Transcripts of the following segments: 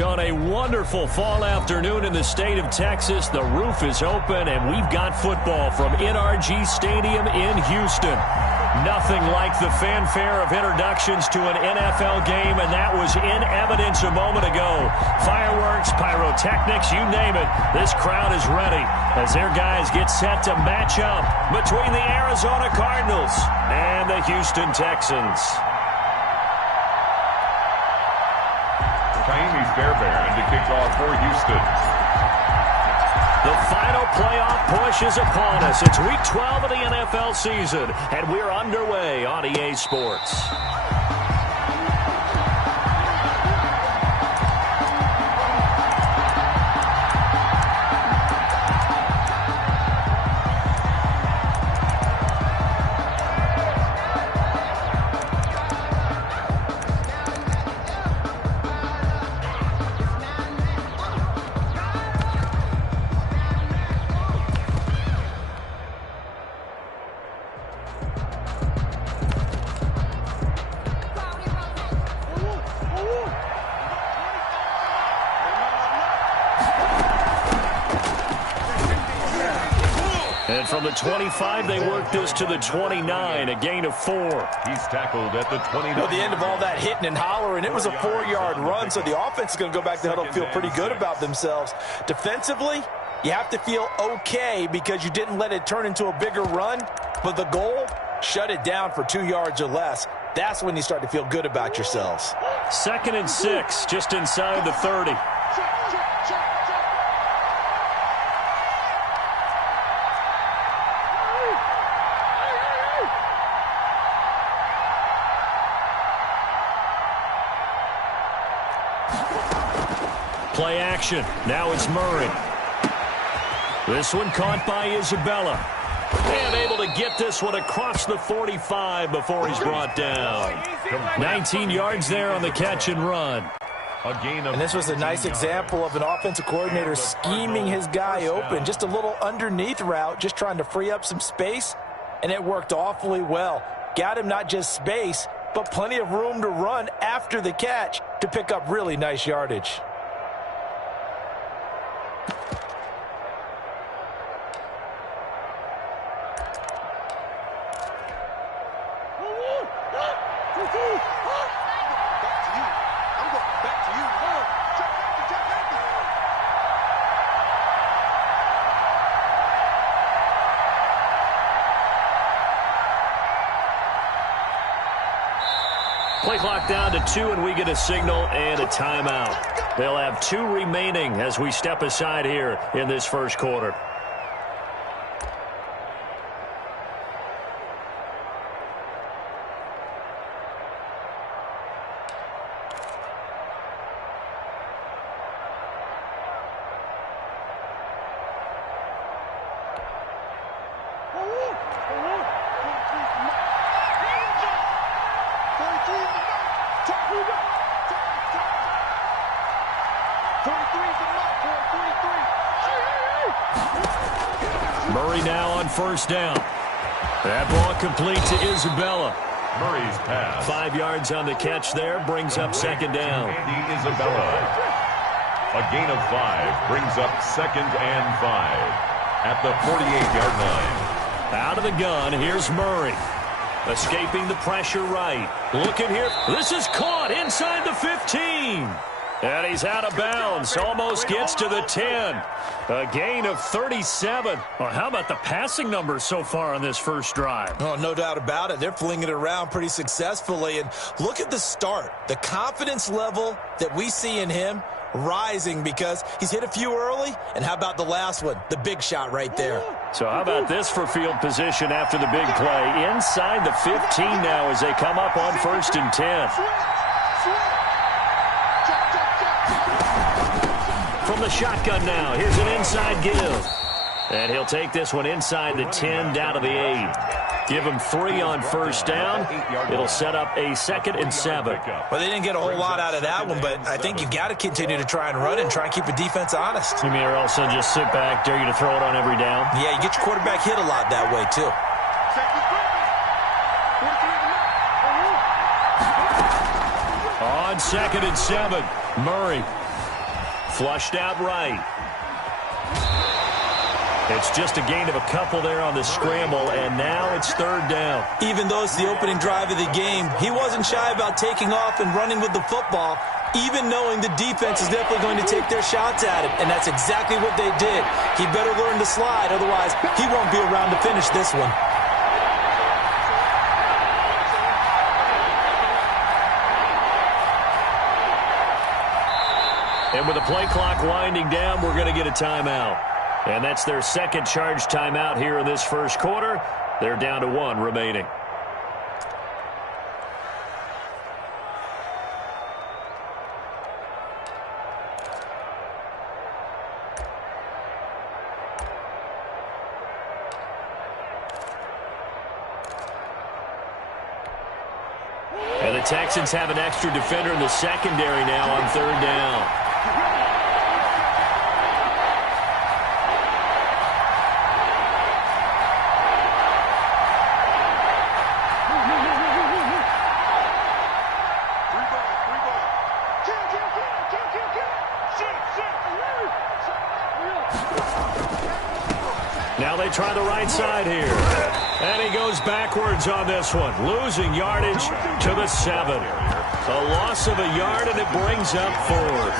On a wonderful fall afternoon in the state of Texas, the roof is open, and we've got football from NRG Stadium in Houston. Nothing like the fanfare of introductions to an NFL game, and that was in evidence a moment ago. Fireworks, pyrotechnics, you name it. This crowd is ready as their guys get set to match up between the Arizona Cardinals and the Houston Texans. Kaimi Fairbairn to kick off for Houston. The final playoff push is upon us. It's Week 12 of the NFL season, and we're underway on EA Sports. And from the 25, they work this to the 29, a gain of 4. He's tackled at the 29. Well, the end of all that hitting and hollering, it was a 4-yard run, so the offense is going to go back to the huddle and feel pretty good about themselves. Defensively, you have to feel okay because you didn't let it turn into a bigger run, but the goal, shut it down for 2 yards or less. That's when you start to feel good about yourselves. 2nd and 6, just inside the 30. Play action. Now it's Murray. This one caught by Isabella. And able to get this one across the 45 before he's brought down. 19 yards there on the catch and run. And this was a nice example of an offensive coordinator scheming his guy open. Just a little underneath route, just trying to free up some space, and it worked awfully well. Got him not just space, but plenty of room to run after the catch to pick up really nice yardage. Play clock down to 2, and we get a signal and a timeout. They'll have 2 remaining as we step aside here in this first quarter. Murray now on first down. That ball complete to Isabella. Murray's pass. 5 yards on the catch there, brings up second down. Andy Isabella. A gain of 5 brings up 2nd and 5 at the 48-yard line. Out of the gun, here's Murray. Escaping the pressure right. Looking here. This is caught inside the 15. And he's out of bounds. Almost gets to the 10. A gain of 37. Well, how about the passing numbers so far on this first drive? Oh, no doubt about it. They're flinging it around pretty successfully. And look at the start. The confidence level that we see in him rising because he's hit a few early. And how about the last one? The big shot right there. So how about this for field position after the big play? Inside the 15 now as they come up on 1st and 10. From the shotgun now, here's an inside give. And he'll take this one inside the 10 down to the 8. Give him 3 on first down. It'll set up a 2nd and 7. Well, they didn't get a whole lot out of that one, but I think you've got to continue to try and run and try and keep the defense honest. You mean or else they'll just sit back, dare you to throw it on every down? Yeah, you get your quarterback hit a lot that way, too. On 2nd and 7, Murray. Flushed out right. It's just a gain of a couple there on the scramble, and now it's third down. Even though it's the opening drive of the game, he wasn't shy about taking off and running with the football, even knowing the defense is definitely going to take their shots at him, and that's exactly what they did. He better learn to slide, otherwise he won't be around to finish this one. And with the play clock winding down, we're going to get a timeout. And that's their second charge timeout here in this first quarter. They're down to 1 remaining. And the Texans have an extra defender in the secondary now on third down. Now they try the right side here. And he goes backwards on this one, losing yardage to the 7. A loss of a yard, and it brings up 4th.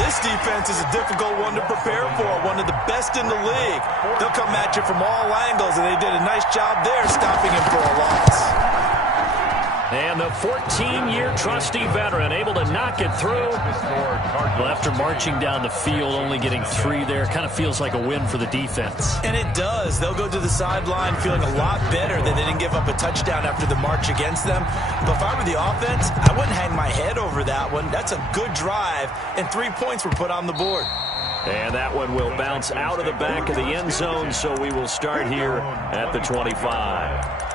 This defense is a difficult one to prepare for, one of the best in the league. They'll come at you from all angles, and they did a nice job there stopping him for a loss. And the 14-year trusty veteran able to knock it through. Well, after marching down the field, only getting 3 there, kind of feels like a win for the defense. And it does. They'll go to the sideline feeling a lot better that they didn't give up a touchdown after the march against them. But if I were the offense, I wouldn't hang my head over that one. That's a good drive, and 3 points were put on the board. And that one will bounce out of the back of the end zone, so we will start here at the 25.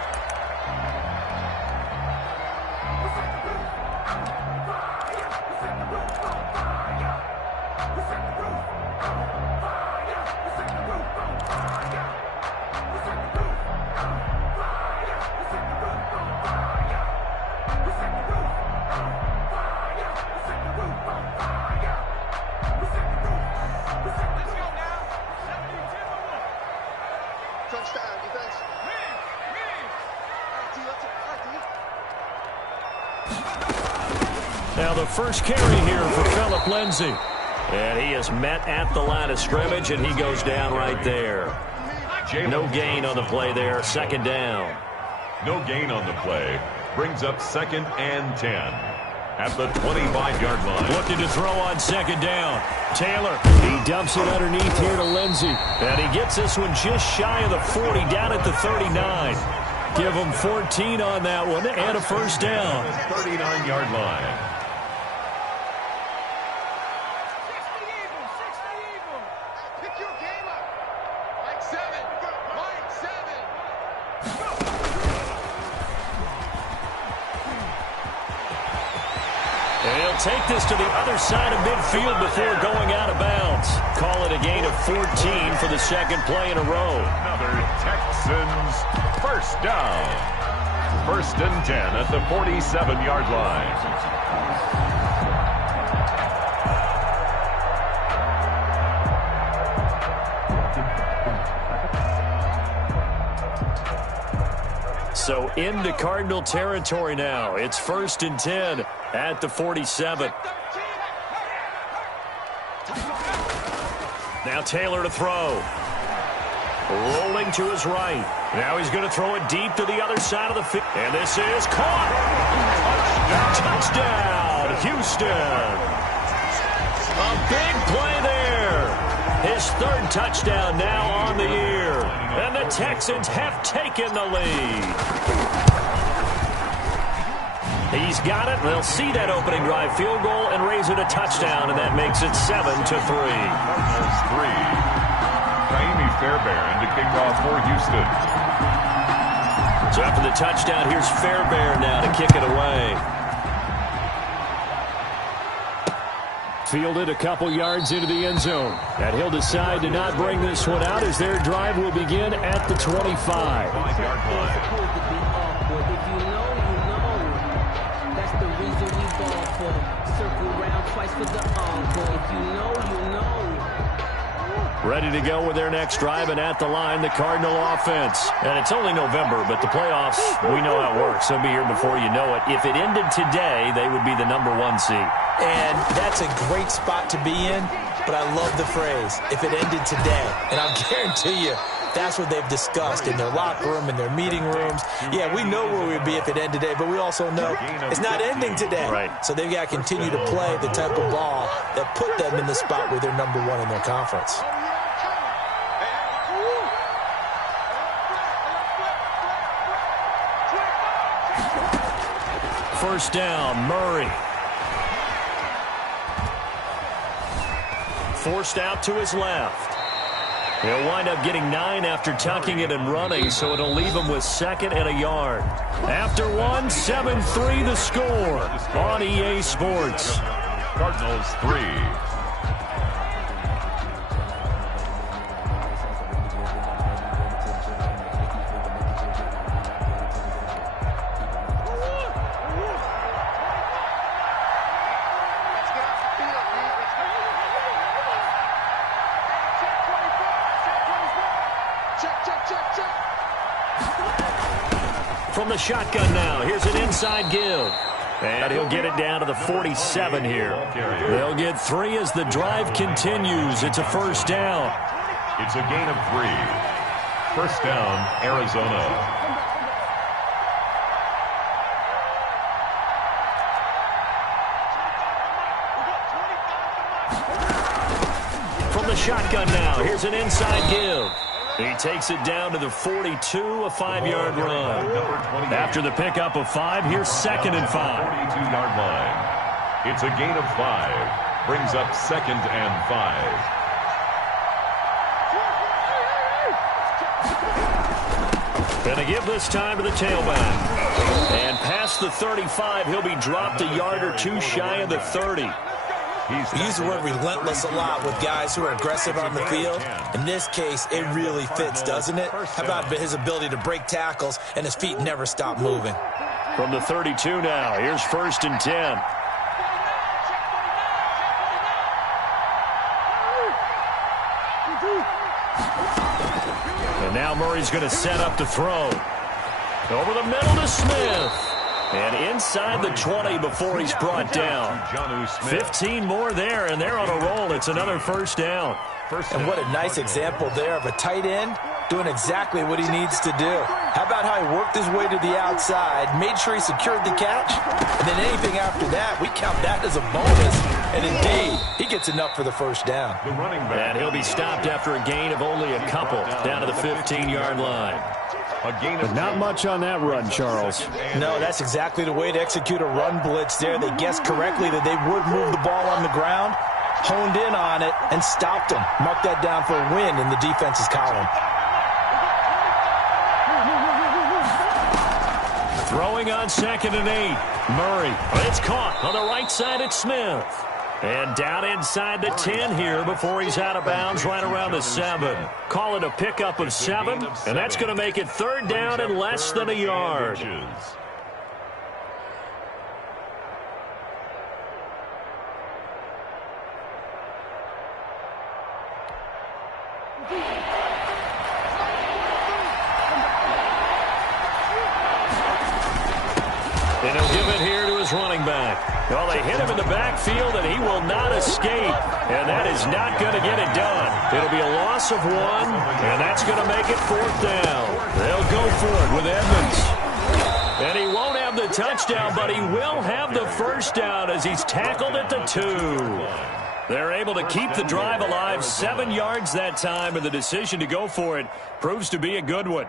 Now the first carry here for Phillip Lindsay. And he is met at the line of scrimmage, and he goes down right there. No gain on the play there, second down. No gain on the play. Brings up 2nd and 10 at the 25-yard line. Looking to throw on second down. Taylor, he dumps it underneath here to Lindsay. And he gets this one just shy of the 40, down at the 39. Give him 14 on that one and a first down. 39-yard line. Take this to the other side of midfield before going out of bounds. Call it a gain of 14 for the second play in a row. Another Texans first down. 1st and 10 at the 47-yard line. So into Cardinal territory now. It's 1st and 10 at the 47. Now Taylor to throw. Rolling to his right. Now he's going to throw it deep to the other side of the field. And this is caught. Touchdown, Houston. A big play there. His 3rd touchdown now on the year. And the Texans have taken the lead. He's got it. They'll see that opening drive field goal and raise it a touchdown, and that makes it 7-3. Cardinals 3. Kaimi Fairbairn to kick off for Houston. So after the touchdown, here's Fairbairn now to kick it away. Fielded a couple yards into the end zone. And he'll decide to not bring this one out as their drive will begin at the 25. 5-yard line. Circle round twice for the encore. If you know, you know. Ready to go with their next drive, and at the line, the Cardinal offense. And it's only November, but the playoffs, we know how it works. They'll be here before you know it. If it ended today, they would be the #1 seed. And that's a great spot to be in, but I love the phrase, if it ended today. And I'll guarantee you, that's what they've discussed in their locker room, in their meeting rooms. Yeah, we know where we'd be if it ended today, but we also know it's not ending today. Right. So they've got to continue to play the type of ball that put them in the spot where they're #1 in their conference. First down, Murray. Forced out to his left. He'll wind up getting 9 after tucking it and running, so it'll leave him with 2nd and a yard. After 1, 7-3 the score on EA Sports. Cardinals 3. From the shotgun now, here's an inside give. And he'll get it down to the 47 here. They'll get 3 as the drive continues. It's a first down. It's a gain of 3. First down, Arizona. From the shotgun now, here's an inside give. He takes it down to the 42, a 5-yard run. After the pickup of 5, here's 2nd and 5. 42-yard line. It's a gain of 5. Brings up 2nd and 5. Gonna give this time to the tailback. And past the 35, he'll be dropped a yard or 2 shy of the 30. We use the word relentless a lot with guys who are aggressive on the field. In this case, it really fits, doesn't it? How about his ability to break tackles and his feet never stop moving? From the 32 now, here's 1st and 10. And now Murray's going to set up to throw. Over the middle to Smith. And inside the 20 before he's brought down. 15 more there, and they're on a roll. It's another first down. And what a nice example there of a tight end doing exactly what he needs to do. How about how he worked his way to the outside, made sure he secured the catch, and then anything after that, we count that as a bonus. And indeed, he gets enough for the first down. And he'll be stopped after a gain of only a couple down to the 15-yard line. But not much on that run, Charles. No, that's exactly the way to execute a run blitz there. They guessed correctly that they would move the ball on the ground, honed in on it, and stopped them. Mark that down for a win in the defense's column. Throwing on 2nd and 8. Murray. It's caught on the right side at Smith. And down inside the 10 here before he's out of bounds right around the 7. Call it a pickup of 7, and that's going to make it 3rd down and less than a yard. And he'll give it here to his running back. Well, they hit him in the backfield, and he will not escape. And that is not going to get it done. It'll be a loss of 1, and that's going to make it 4th down. They'll go for it with Edmonds. And he won't have the touchdown, but he will have the first down as he's tackled at the 2. They're able to keep the drive alive, 7 yards that time, and the decision to go for it proves to be a good one.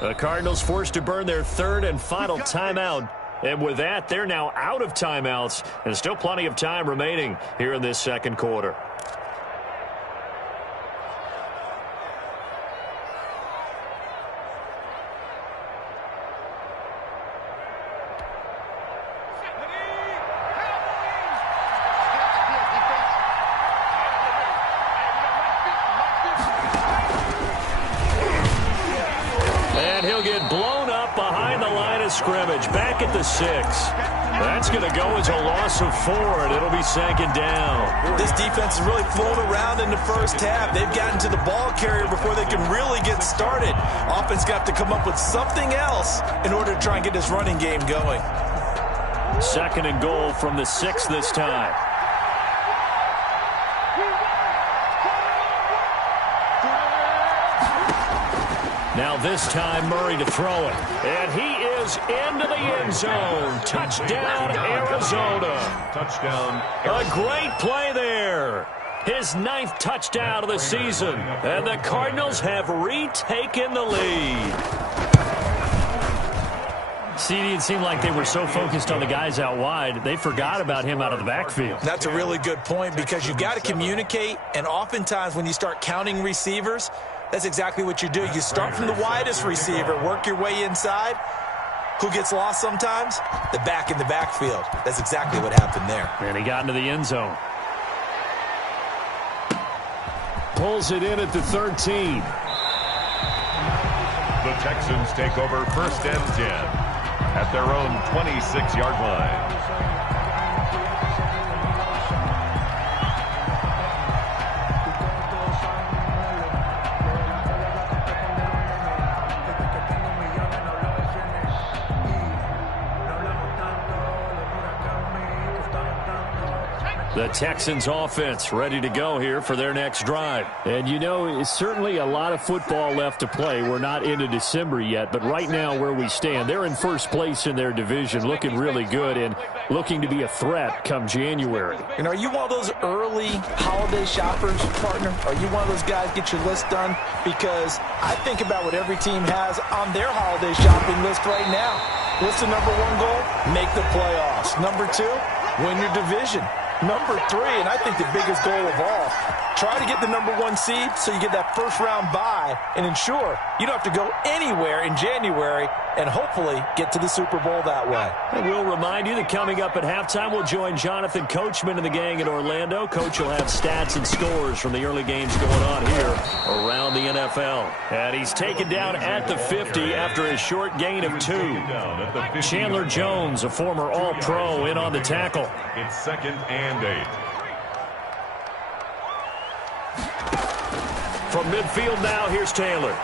The Cardinals forced to burn their 3rd and final timeout. And with that, they're now out of timeouts. And still plenty of time remaining here in this 2nd quarter. of scrimmage, back at the 6. That's going to go as a loss of 4, and it'll be second down. This defense has really flown around in the first half. They've gotten to the ball carrier before they can really get started. Offense got to come up with something else in order to try and get this running game going. Second and goal from the 6 this time. Now this time Murray to throw it. And he is into the end zone. Touchdown, Arizona. Touchdown. A great play there. His 9th touchdown of the season. And the Cardinals have retaken the lead. CD, it seemed like they were so focused on the guys out wide, they forgot about him out of the backfield. That's a really good point because you got to communicate, and oftentimes when you start counting receivers, that's exactly what you do. You start from the widest receiver, work your way inside. Who gets lost sometimes? The back in the backfield. That's exactly what happened there. And he got into the end zone. Pulls it in at the 13. The Texans take over 1st and 10 at their own 26-yard line. The Texans offense ready to go here for their next drive. And you know, it's certainly a lot of football left to play. We're not into December yet, but right now where we stand, they're in first place in their division, looking really good and looking to be a threat come January. And are you one of those early holiday shoppers, partner? Are you one of those guys get your list done? Because I think about what every team has on their holiday shopping list right now. What's the number 1 goal? Make the playoffs. Number 2, win your division. Number 3, and I think the biggest goal of all, try to get the number 1 seed so you get that first-round bye and ensure you don't have to go anywhere in January and hopefully get to the Super Bowl that way. And we'll remind you that coming up at halftime, we'll join Jonathan Coachman and the gang in Orlando. Coach will have stats and scores from the early games going on here around the NFL. And he's taken down at the 50 after a short gain of 2. Chandler Jones, a former All-Pro, in on the tackle. It's 2nd and 8. From midfield now, here's Taylor.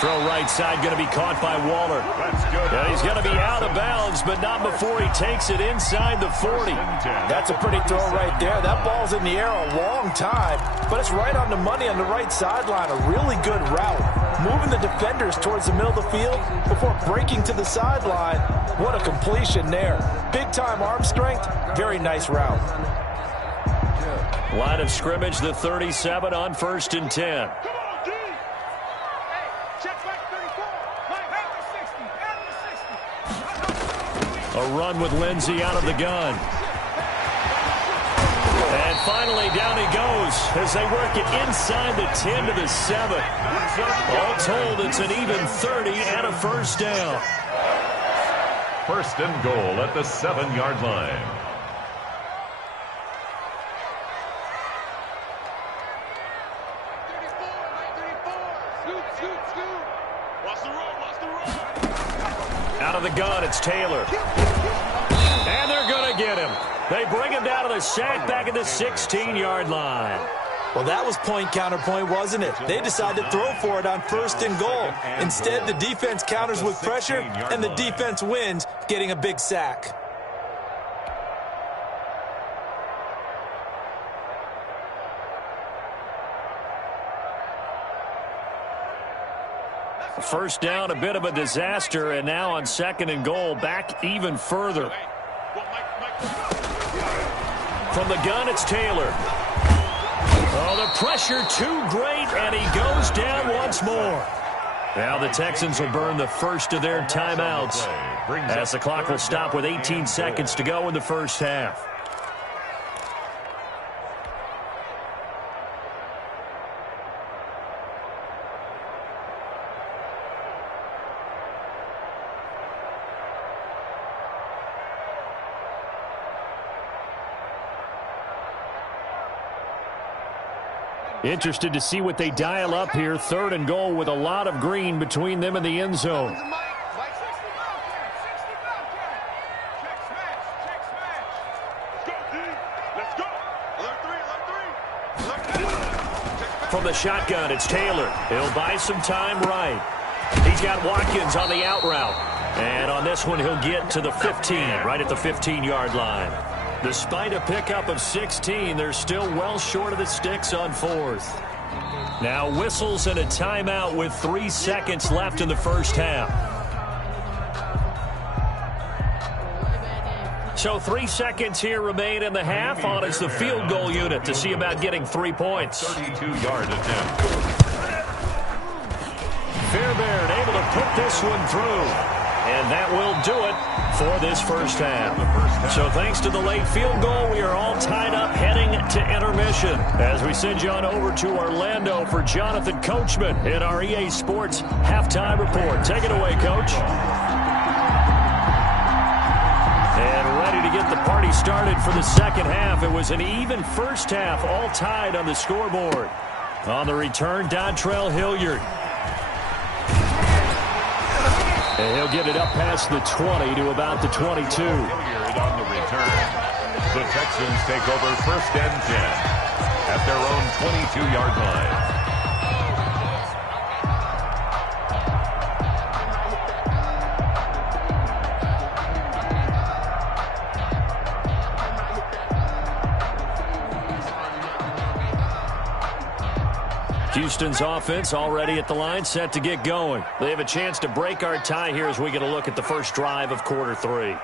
Throw right side, going to be caught by Waller. That's good. And he's going to be out of bounds, but not before he takes it inside the 40. That's a pretty throw right there. That ball's in the air a long time, but it's right on the money on the right sideline. A really good route. Moving the defenders towards the middle of the field before breaking to the sideline. What a completion there. Big-time arm strength. Very nice route. Line of scrimmage, the 37 on 1st and 10. A run with Lindsey out of the gun. And finally, down he goes as they work it inside the 10 to the 7. All told, it's an even 30 and a first down. 1st and goal at the 7-yard line. Out of the gun, it's Taylor. And they're going to get him. They bring him down to the sack back at the 16-yard line. Well, that was point counterpoint, wasn't it? They decided to throw for it on 1st and goal. Instead, the defense counters with pressure, and the defense wins, getting a big sack. First down, a bit of a disaster, and now on 2nd and goal, back even further. From the gun, it's Taylor. Oh, the pressure too great, and he goes down once more. Now the Texans will burn the first of their timeouts as the clock will stop with 18 seconds to go in the first half. Interested to see what they dial up here. 3rd and goal with a lot of green between them and the end zone. from the shotgun. It's Taylor. He'll buy some time right. He's got Watkins on the out route. And on this one, he'll get to the 15, right at the 15-yard line. Despite a pickup of 16, they're still well short of the sticks on 4th. Now whistles and a timeout with 3 seconds left in the first half. So 3 seconds here remain in the half. On is the field goal unit to see about getting 3 points. 32-yard attempt. Fairbairn able to put this one through. And that will do it for this first half. So thanks to the late field goal, we are all tied up heading to intermission. As we send you on over to Orlando for Jonathan Coachman in our EA Sports Halftime Report. Take it away, Coach. And ready to get the party started for the second half. It was an even first half, all tied on the scoreboard. On the return, Dontrell Hilliard. And he'll get it up past the 20 to about the 22. Hilliard on the return. The Texans take over 1st and 10 at their own 22-yard line. Houston's offense already at the line, set to get going. They have a chance to break our tie here as we get a look at the first drive of quarter 3.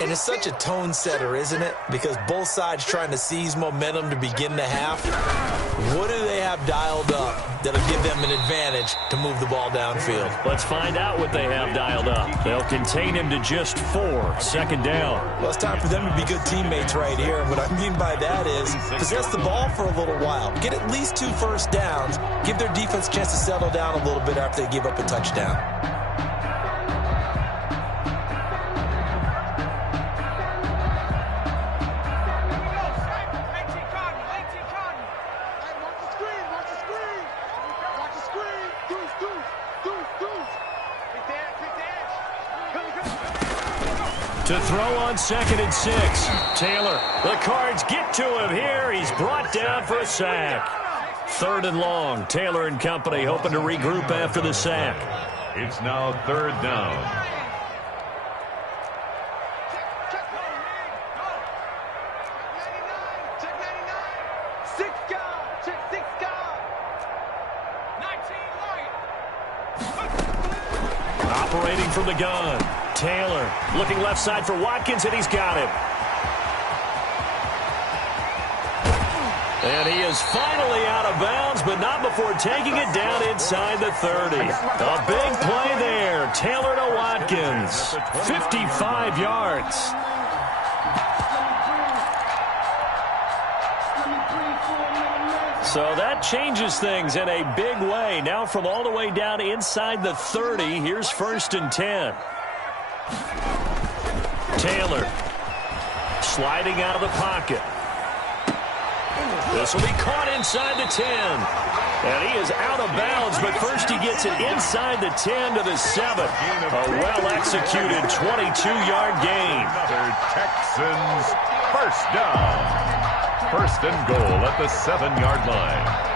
And it's such a tone setter, isn't it? Because both sides trying to seize momentum to begin the half. What do they have dialed up that'll give them an advantage to move the ball downfield? Let's find out what they have dialed up. They'll contain him to just 4, second down. Well, it's time for them to be good teammates right here. And what I mean by that is possess the ball for a little while. Get at least 2 first downs. Give their defense a chance to settle down a little bit after they give up a touchdown. To throw on 2nd and 6. Taylor, the Cards get to him here. He's brought down for a sack. 3rd and long. Taylor and company hoping to regroup after the sack. It's now 3rd down. Operating from the gun. Taylor looking left side for Watkins, and he's got him. And he is finally out of bounds, but not before taking it down inside the 30. A big play there. Taylor to Watkins. 55 yards. So that changes things in a big way. Now from all the way down inside the 30, here's 1st and 10. Taylor sliding out of the pocket. This will be caught inside the 10. And he is out of bounds, but first he gets it inside the 10 to the 7. A well-executed 22-yard gain. Another Texans first down. 1st and goal at the 7-yard line.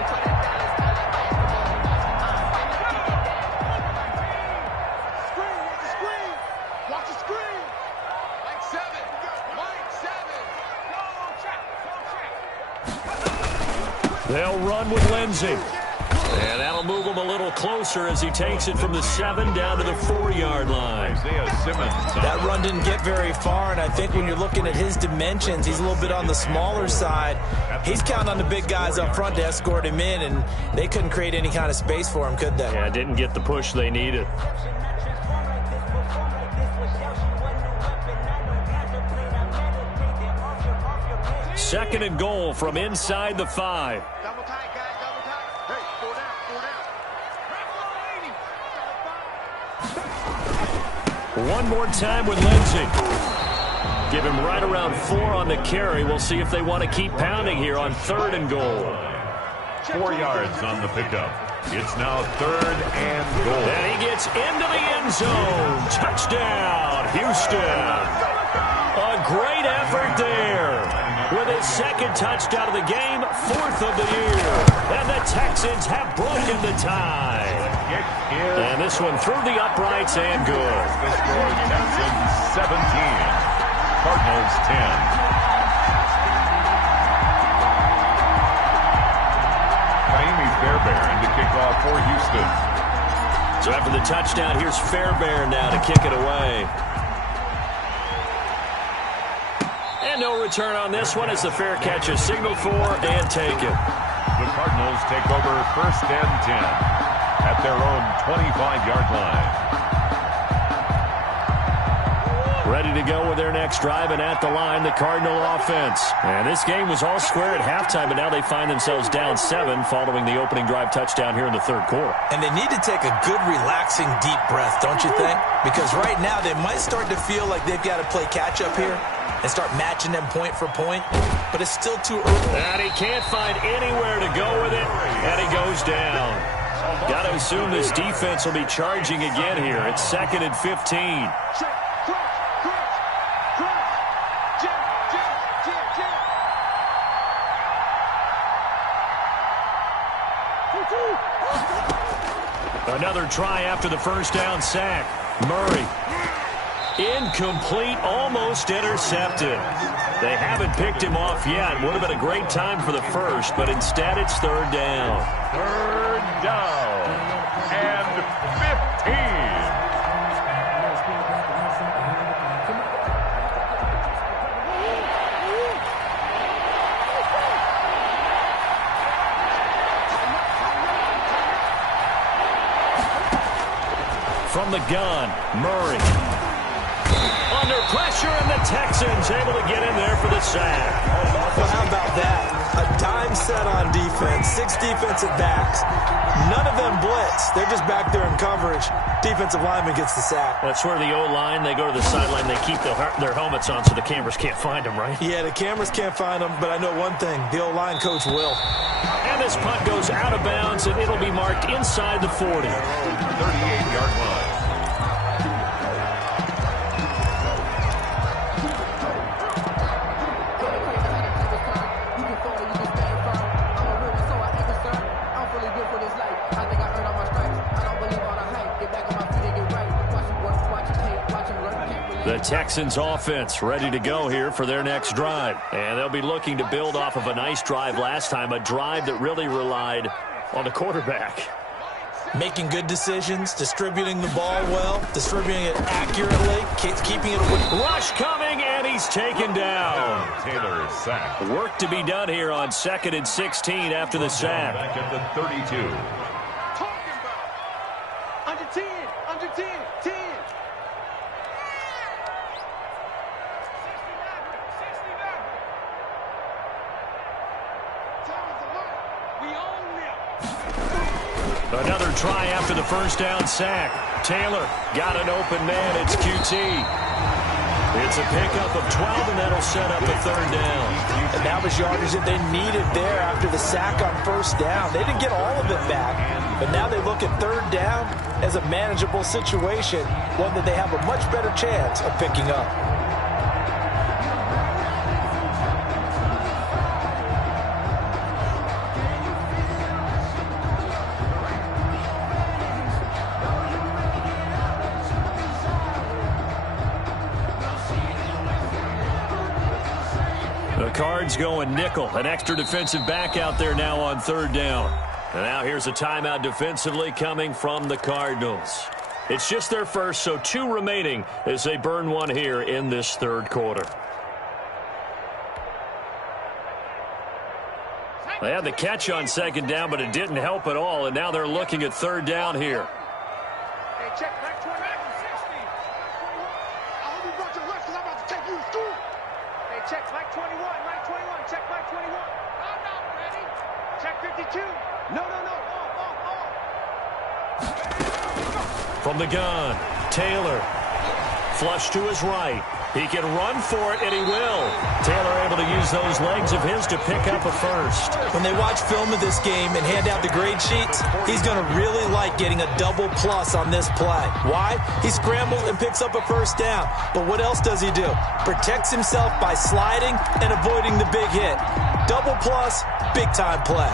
They'll run with Lindsey. And that'll move him a little closer as he takes it from the 7 down to the 4-yard line. Isaiah Simmons. That run didn't get very far, and I think when you're looking at his dimensions, he's a little bit on the smaller side. He's counting on the big guys up front to escort him in, and they couldn't create any kind of space for him, could they? Yeah, didn't get the push they needed. Second and goal from inside the 5. Double tight, guys, double tight. Hey, 4 down, 4 down. One more time with Lindsey. Give him right around 4 on the carry. We'll see if they want to keep pounding here on 3rd and goal. 4 yards on the pickup. It's now 3rd and goal. And he gets into the end zone. Touchdown, Houston. A great effort there with his second touchdown of the game, 4th of the year. And the Texans have broken the tie. And this one through the uprights and good. The score, Texans 17, Cardinals 10. Fairbairn to kick off for Houston. So after the touchdown, here's Fairbairn now to kick it away. And no return on this one as the fair catch is signaled for and taken. The Cardinals take over 1st and 10 at their own 25-yard line. Ready to go with their next drive, and at the line, the Cardinal offense. And this game was all square at halftime, but now they find themselves down 7 following the opening drive touchdown here in the 3rd quarter. And they need to take a good, relaxing, deep breath, don't you think? Because right now they might start to feel like they've got to play catch-up here and start matching them point for point, but it's still too early. And he can't find anywhere to go with it, and he goes down. Got to assume this defense will be charging again here. It's 2nd and 15. Another try after the first down sack. Murray. Incomplete, almost intercepted. They haven't picked him off yet. Would have been a great time for the first, but instead it's 3rd down. 3rd down and 15. From the gun, Murray. Under pressure, and the Texans able to get in there for the sack. Well, how about that? A dime set on defense, 6 defensive backs. None of them blitz. They're just back there in coverage. Defensive lineman gets the sack. That's where the O-line, they go to the sideline, they keep their helmets on so the cameras can't find them, right? Yeah, the cameras can't find them, but I know one thing. The O-line coach will. And this punt goes out of bounds, and it'll be marked inside the 40. 38-yard line. The Texans offense ready to go here for their next drive. And they'll be looking to build off of a nice drive last time, a drive that really relied on the quarterback. Making good decisions, distributing the ball well, distributing it accurately, keeping it away. Rush coming, and he's taken down. Taylor sacked. Work to be done here on 2nd and 16 after the sack. Back at the 32. Talking about under 10, under 10, 10. 69. We own them. Another try after the first down sack. Taylor got an open man. It's QT. It's a pickup of 12, and that'll set up a 3rd down. And that was yardage that they needed there after the sack on first down. They didn't get all of it back, but now they look at 3rd down as a manageable situation, one that they have a much better chance of picking up. The Cards going nickel. An extra defensive back out there now on 3rd down. And now here's a timeout defensively coming from the Cardinals. It's just their first, so 2 remaining as they burn one here in this 3rd quarter. They had the catch on 2nd down, but it didn't help at all, and now they're looking at 3rd down here. Hey, check back 20, back 60. I hope you brought your lunch because I'm about to take you to school. Hey, check back 21, right 21, check back 21. I'm not ready. Check 52. No. From the gun, Taylor. Flush to his right. He can run for it, and he will. Taylor able to use those legs of his to pick up a first. When they watch film of this game and hand out the grade sheets, he's going to really like getting a double plus on this play. Why? He scrambles and picks up a first down. But what else does he do? Protects himself by sliding and avoiding the big hit. Double plus, big-time play.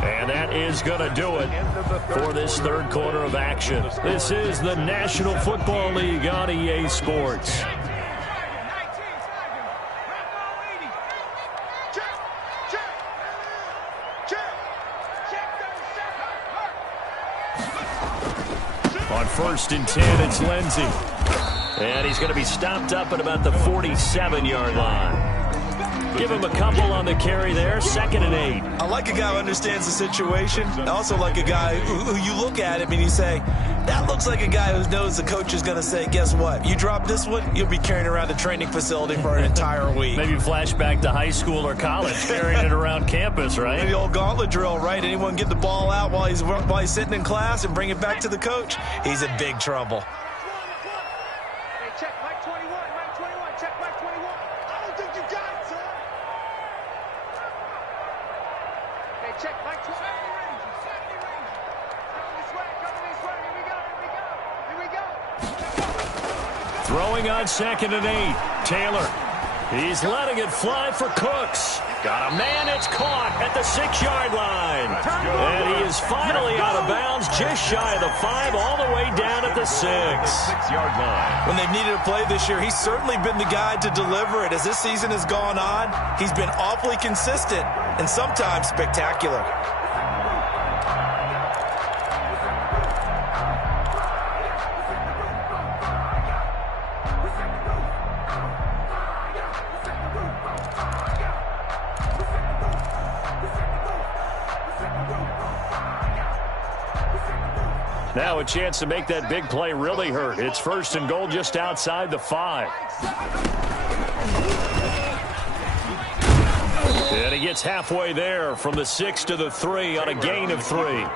And that is going to do it for this third quarter of action. This is the National Football League on EA Sports. On 1st and 10, it's Lindsey. And he's going to be stopped up at about the 47-yard line. Give him a couple on the carry there. 2nd and 8. I like a guy who understands the situation. I also like a guy who you look at him and you say, that looks like a guy who knows the coach is going to say, guess what? You drop this one, you'll be carrying around the training facility for an entire week. Maybe flashback to high school or college, carrying it around campus, right? The old gauntlet drill, right? Anyone get the ball out while he's sitting in class and bring it back to the coach? He's in big trouble. Hey, check Mike 21, Mike 21, check Mike 21. I don't think you got it, sir. Hey, check Mike 20. 70 range. Coming this way. Here we go. Throwing on 2nd and 8. Taylor. He's letting it fly for Cooks. Got a man, it's caught at the 6-yard line. And he is finally out of bounds, just shy of the 5, all the way down at the 6. 6-yard line. When they've needed a play this year, he's certainly been the guy to deliver it. As this season has gone on, he's been awfully consistent and sometimes spectacular. Now a chance to make that big play really hurt. It's 1st and goal just outside the 5. And he gets halfway there from the 6 to the 3 on a gain of 3. Well,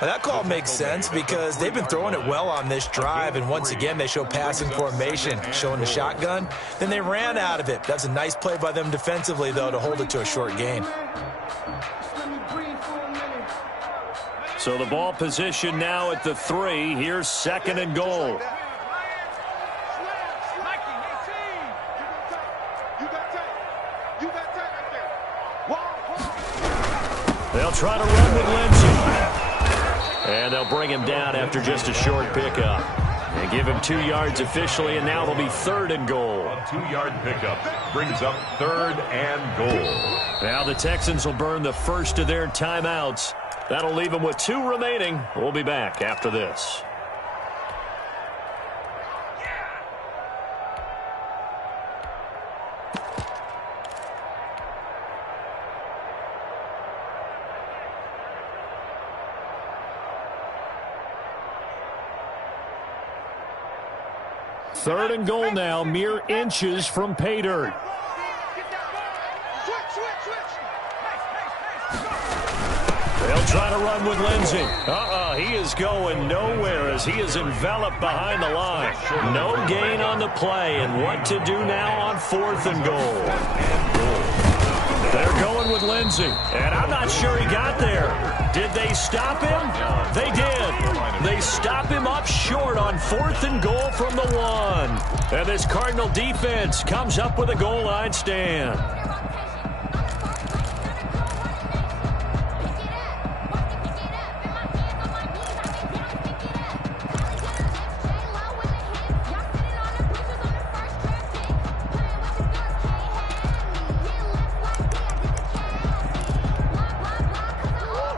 that call makes sense because they've been throwing it well on this drive, and once again they show passing formation, showing the shotgun. Then they ran out of it. That's a nice play by them defensively, though, to hold it to a short gain. So the ball position now at the 3. Here's 2nd and goal. They'll try to run with Lindsey. And they'll bring him down after just a short pickup. And give him 2 yards officially, and now it'll be 3rd and goal. A 2-yard pickup brings up 3rd and goal. Now the Texans will burn the first of their timeouts. That'll leave them with 2 remaining. We'll be back after this. Third and goal now, mere inches from pay dirt. They'll try to run with Lindsey. He is going nowhere as he is enveloped behind the line. No gain on the play, and what to do now on 4th and goal. They're going with Lindsey, and I'm not sure he got there. Did they stop him? They did. They stop him up short on 4th and goal from the 1. And this Cardinal defense comes up with a goal line stand.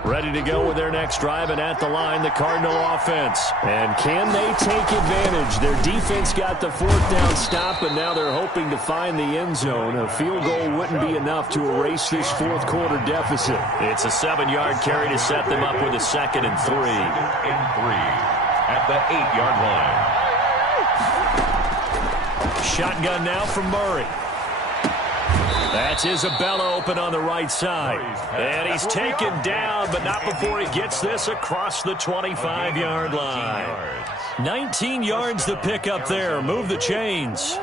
Ready to go with their next drive, and at the line, the Cardinal offense. And can they take advantage? Their defense got the 4th down stop, and now they're hoping to find the end zone. A field goal wouldn't be enough to erase this 4th quarter deficit. It's a 7-yard carry to set them up with a 2nd and 3. 2nd and 3 at the 8-yard line. Shotgun now from Murray. That's Isabella open on the right side. And he's taken down, but not before he gets this across the 25-yard line. 19 yards to pick up there. Move the chains.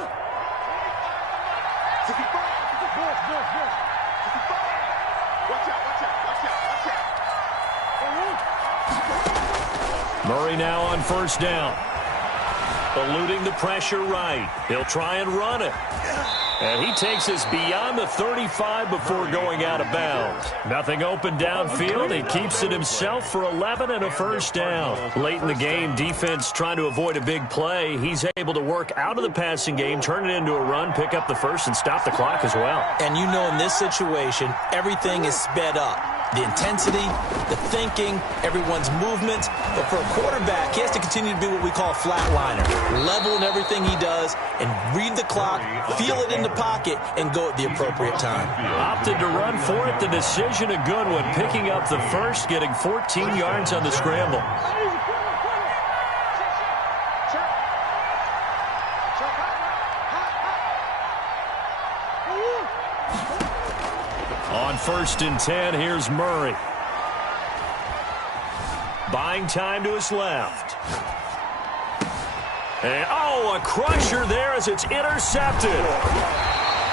Murray now on first down. Eluding the pressure right. He'll try and run it. And he takes us beyond the 35 before going out of bounds. Nothing open downfield. He keeps it himself for 11 and a first down. Late in the game, defense trying to avoid a big play. He's able to work out of the passing game, turn it into a run, pick up the first, and stop the clock as well. And you know in this situation, everything is sped up. The intensity, the thinking, everyone's movement. But for a quarterback, he has to continue to be what we call a flatliner. Level in everything he does and read the clock, feel it in the pocket, and go at the appropriate time. Opted to run for it. The decision a good one. Picking up the first, getting 14 yards on the scramble. On 1st and 10, here's Murray. Buying time to his left. And, a crusher there as it's intercepted.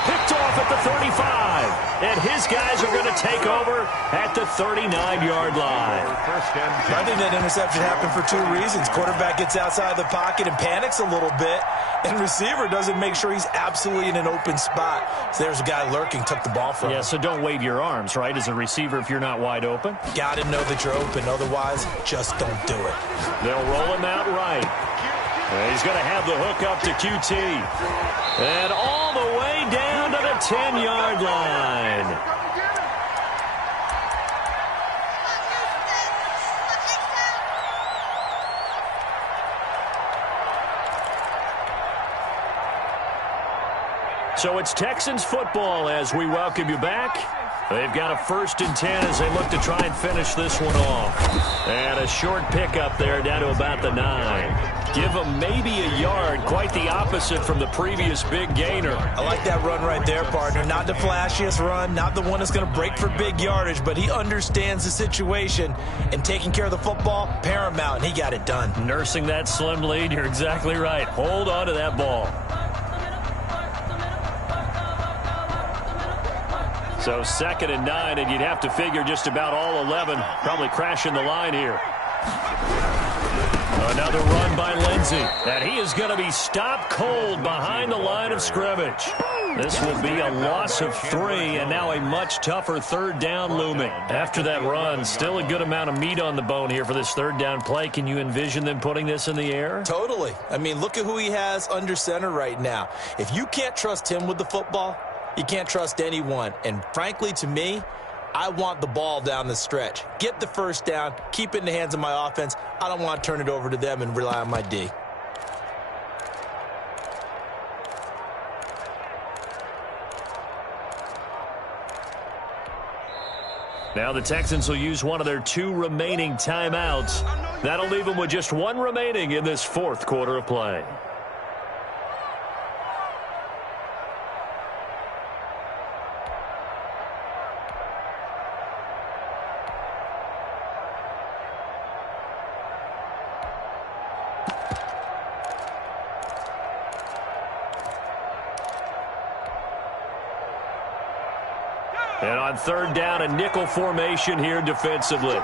Picked off at the 35. And his guys are going to take over at the 39-yard line. I think that interception happened for two reasons. Quarterback gets outside the pocket and panics a little bit. And receiver doesn't make sure he's absolutely in an open spot. So there's a guy lurking, took the ball from him. Yeah, so don't wave your arms, right, as a receiver if you're not wide open. Got to know that you're open. Otherwise, just don't do it. They'll roll him out right. And he's going to have the hook up to QT. And all the way down to the 10-yard line. So it's Texans football as we welcome you back. They've got a 1st and 10 as they look to try and finish this one off. And a short pickup there down to about the 9. Give them maybe a yard, quite the opposite from the previous big gainer. I like that run right there, partner. Not the flashiest run, not the one that's going to break for big yardage, but he understands the situation, and taking care of the football, paramount, and he got it done. Nursing that slim lead, you're exactly right. Hold on to that ball. So 2nd and 9, and you'd have to figure just about all 11 probably crashing the line here. Another run by Lindsey, and he is going to be stopped cold behind the line of scrimmage. This will be a loss of 3, and now a much tougher 3rd down looming. After that run, still a good amount of meat on the bone here for this 3rd down play. Can you envision them putting this in the air? Totally. I mean, look at who he has under center right now. If you can't trust him with the football, you can't trust anyone. And frankly, to me, I want the ball down the stretch. Get the 1st down, keep it in the hands of my offense. I don't want to turn it over to them and rely on my D. Now the Texans will use one of their 2 remaining timeouts. That'll leave them with just 1 remaining in this 4th quarter of play. And on 3rd down, a nickel formation here defensively.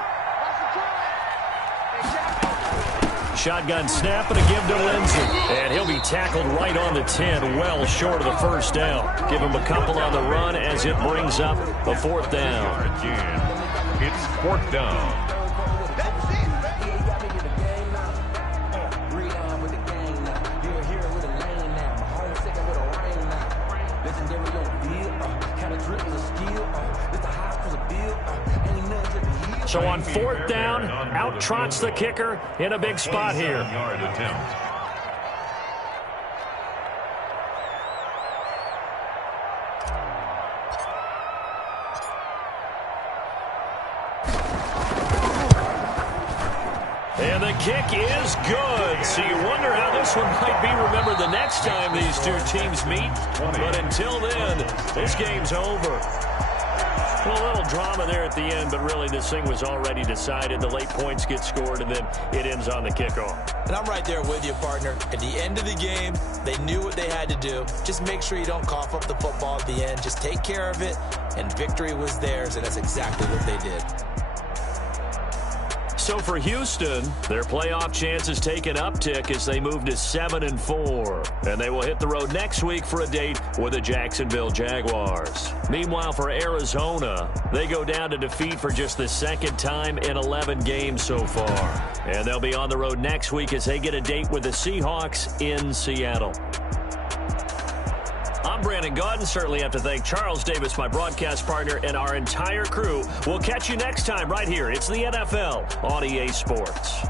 Shotgun snap and a give to Lindsey. And he'll be tackled right on the 10, well short of the 1st down. Give him a couple on the run as it brings up a 4th down. Again, it's 4th down. So on 4th down, out trots the kicker in a big spot here. Yard attempt. And the kick is good. So you wonder how this one might be remembered the next time these two teams meet. But until then, this game's over. Well, a little drama there at the end, but really this thing was already decided. The late points get scored, and then it ends on the kickoff. And I'm right there with you, partner. At the end of the game, they knew what they had to do. Just make sure you don't cough up the football at the end. Just take care of it, and victory was theirs, and that's exactly what they did. So for Houston, their playoff chances take an uptick as they move to 7-4. And they will hit the road next week for a date with the Jacksonville Jaguars. Meanwhile, for Arizona, they go down to defeat for just the second time in 11 games so far. And they'll be on the road next week as they get a date with the Seahawks in Seattle. I'm Brandon Gaudin. Certainly have to thank Charles Davis, my broadcast partner, and our entire crew. We'll catch you next time right here. It's the NFL on EA Sports.